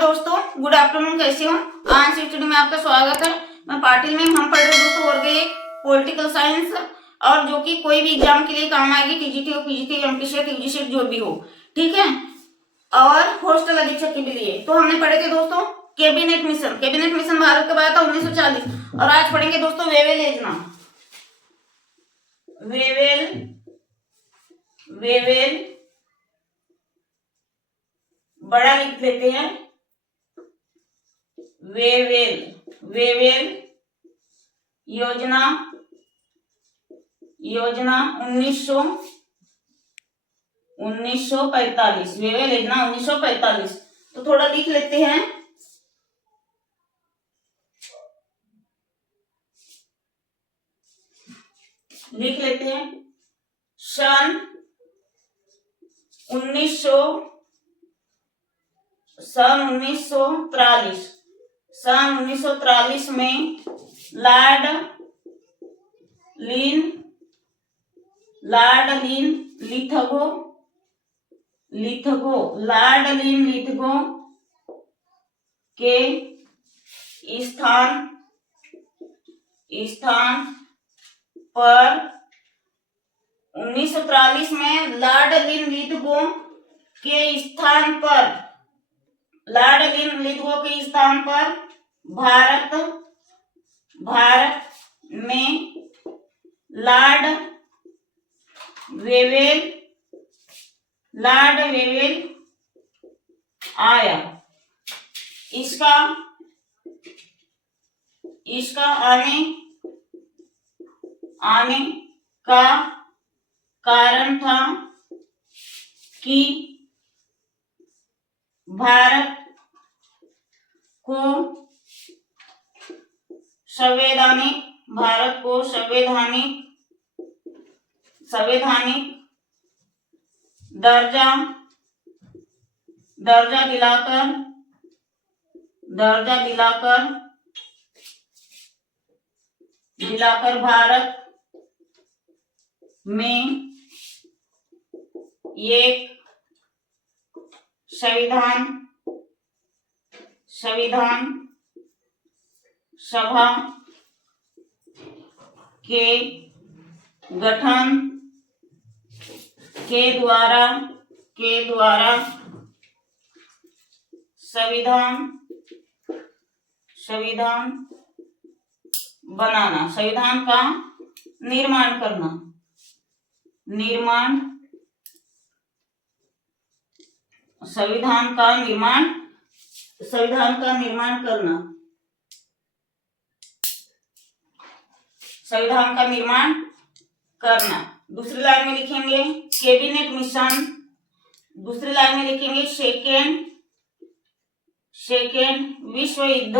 दोस्तों, good afternoon. कैसे हो? आज स्टडी में आपका स्वागत है। मैं पाटिल में। हम पढ़ रहे दोस्तों वर्ग 1 पॉलिटिकल साइंस, और जो कि कोई भी एग्जाम के लिए काम आएगी, टीजीटी हो, पीजीटी, एमपीसीटी, यूजीसी जो भी हो, ठीक है। और हॉस्टल अधीक्षक के लिए तो हमने पढ़े थे दोस्तों cabinet mission. Cabinet mission Bharat कब आया था? 1940। और आज पढ़ेंगे दोस्तों वेवेल योजना। वेवेल बड़ा लिख लेते हैं। वेवेल योजना 1945। वेवेल योजना 1945। तो थोड़ा लिख लेते हैं। सन 1943 में लॉर्ड लिथगो के स्थान पर 1943 में लॉर्ड लिथगो के स्थान पर भारत में लॉर्ड वेवेल आया। इसका आने का कारण था कि भारत को संवैधानिक दर्जा दिलाकर भारत में एक संविधान सभा के गठन के द्वारा संविधान बनाना, संविधान का निर्माण करना, संविधान का निर्माण करना। दूसरी लाइन में लिखेंगे कैबिनेट मिशन। दूसरी लाइन में लिखेंगे सेकेंड विश्व युद्ध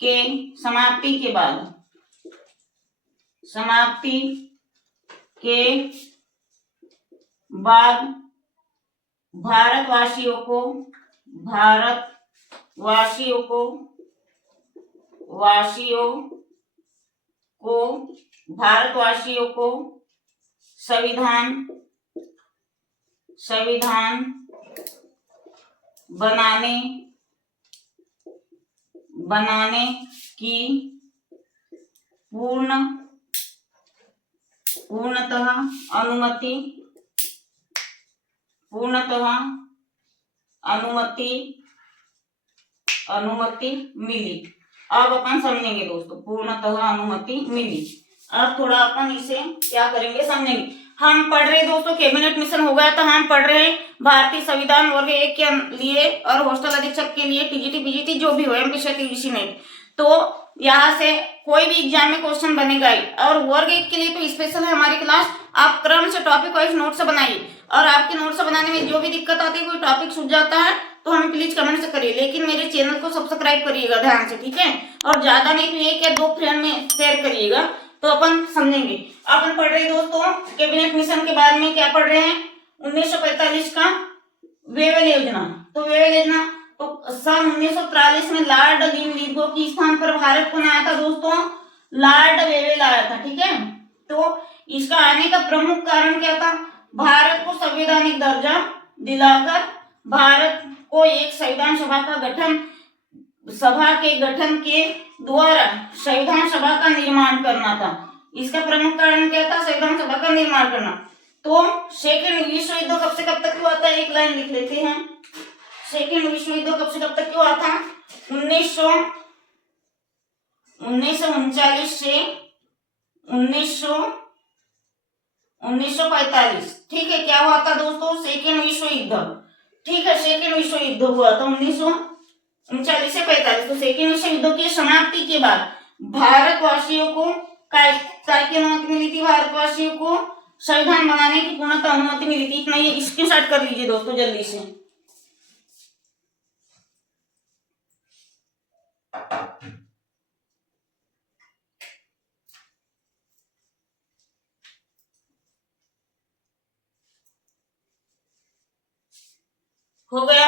के समाप्ति के बाद भारतवासियों को संविधान बनाने की पूर्णतः अनुमति मिली। अब अपन समझेंगे दोस्तों, पूर्णतः अनुमति मिली। अब थोड़ा अपन इसे क्या करेंगे, समझेंगे। हम पढ़ रहे दोस्तों कैबिनेट मिशन हो गया, तो हम पढ़ रहे हैं भारतीय संविधान वर्ग 1 के लिए और हॉस्टल अधीक्षक के लिए, टीजीटी पीजीटी जो भी हो, एमपीसीटी यूजीसी नेट। तो यहाँ से कोई भी एग्जाम में क्वेश्चन बनेगा ही, और वर्ग 1 के लिए तो स्पेशल है हमारी क्लास। आप क्रम से टॉपिक वाइज नोट्स बनाइए, और आपके नोट्स बनाने में जो भी दिक्कत आती है, कोई टॉपिक छूट जाता है तो हमें प्लीज कमेंट से करिए। लेकिन मेरे चैनल को सब्सक्राइब करिएगा ध्यान से, ठीक है। और ज्यादा नहीं तो 1 या 2 फ्रेंड में शेयर करिएगा, तो अपन समझेंगे। अपन पढ़ रहे दोस्तों कैबिनेट मिशन के बारे में। क्या पढ़ रहे हैं? 1945 का वेवेल योजना। तो वेवेल योजना तो सन 1943 में लॉर्ड लिथगो के स्थान पर भारत कौन आया था दोस्तों? लॉर्ड वेवेल आया था, ठीक है। तो इसका आने का प्रमुख कारण क्या था? भारत को संवैधानिक दर्जा दिलाकर भारत को एक संविधान सभा के गठन के द्वारा संविधान सभा का निर्माण करना था। इसका प्रमुख कारण क्या था? संविधान सभा का निर्माण करना। तो सेकेंड विश्व युद्ध कब से कब तक हुआ था? एक लाइन लिख लेते हैं। सेकेंड विश्व युद्ध कब से कब तक हुआ था? 1939 से 1945। ठीक है, क्या हुआ था दोस्तों? सेकेंड विश्व युद्ध। ठीक है, सेकेंड विश्व युद्ध हुआ था 1939 से 45। तो सेकेंड विश्व युद्ध की समाप्ति के बाद भारतवासियों को काय की अनुमति मिली थी? भारतवासियों को संविधान बनाने की पूर्णतः अनुमति मिली थी। इतना ये स्क्रीनशॉट कर लीजिए दोस्तों जल्दी से। हो गया?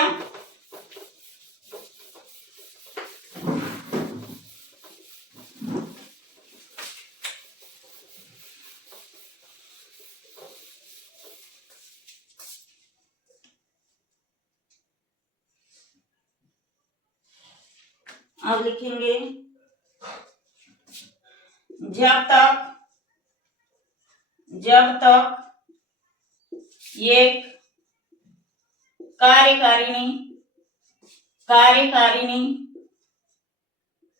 अब लिखेंगे जब तक एक कार्यकारिणी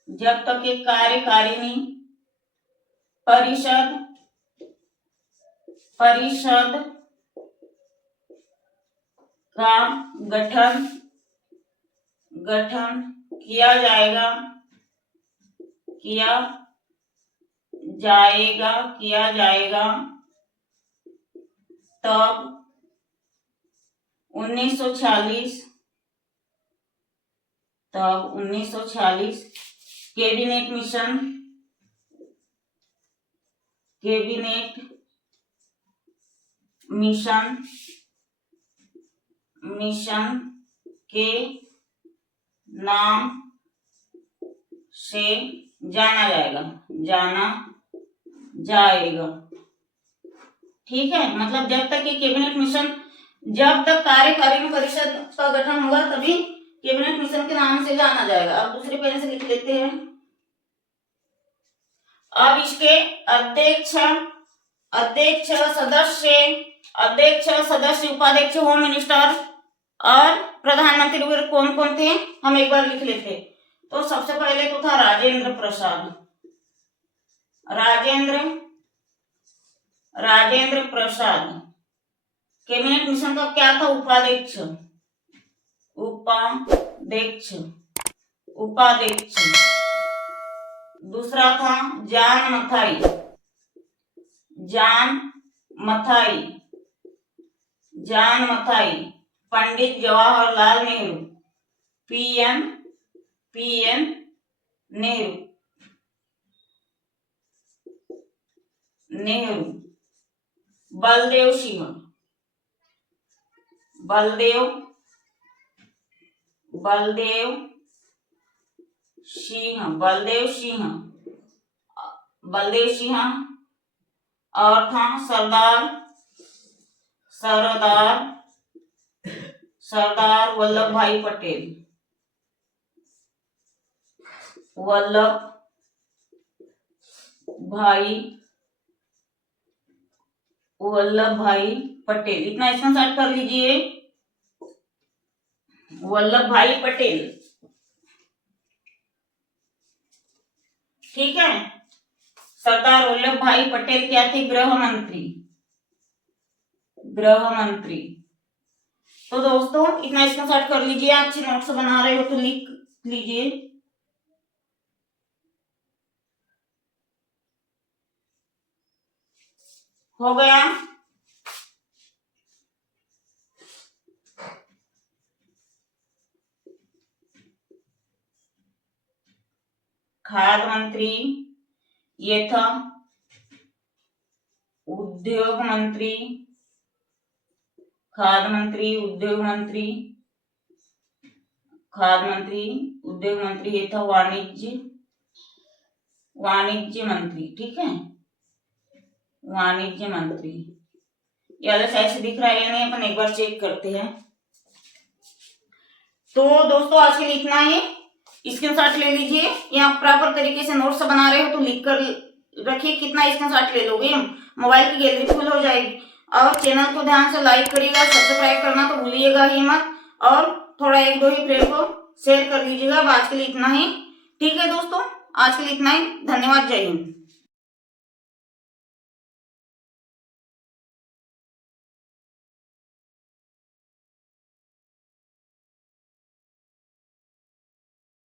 जब तक एक कार्यकारिणी परिषद का गठन किया जाएगा तब 1946 कैबिनेट मिशन के नाम से जाना जाएगा। ठीक है, मतलब जब तक ये कैबिनेट मिशन, जब तक कार्यकारिणी परिषद का गठन होगा तभी कैबिनेट मिशन के नाम से जाना जाएगा। अब दूसरे पेन से लिख लेते हैं। अब इसके अध्यक्ष सदस्य उपाध्यक्ष होम मिनिस्टर और प्रधानमंत्री वगैरह कौन कौन थे हम एक बार लिख लेते। तो सबसे पहले तो था राजेंद्र प्रसाद। कैबिनेट मिशन का क्या था? उपाध्यक्ष। दूसरा था जान मथाई पंडित जवाहरलाल नेहरू, पीएन नेहरू। बलदेव सिंह और था सरदार वल्लभ भाई पटेल। इतना स्क्रीनशॉट कर लीजिए। वल्लभ भाई पटेल। ठीक है, सरदार वल्लभ भाई पटेल क्या थे? गृह मंत्री। तो दोस्तों इतना स्क्रीनशॉट कर लीजिए। अच्छी नोट्स बना रहे हो तो लिख लीजिए। हो गया? खाद्य मंत्री ये था। उद्योग मंत्री ये था वाणिज्य मंत्री। ठीक है, वाणिज्य मंत्री। ये अलग साइड से दिख रहा है या नहीं, अपन एक बार चेक करते हैं। तो दोस्तों आज के लिए इतना ही। स्क्रीनशॉट ले लीजिए, या प्रॉपर तरीके से नोट्स बना रहे हो तो लिख कर रखिए। कितना स्क्रीनशॉट ले लोगे, मोबाइल की गैलरी फुल हो जाएगी। और चैनल को ध्यान से लाइक करिएगा, सब्सक्राइब करना तो भूलिएगा ही मत, और थोड़ा एक दो ही फ्रेंड को शेयर कर लीजिएगा। आज के लिए इतना ही। ठीक है दोस्तों, आज के लिए इतना ही। धन्यवाद, जय हिंद।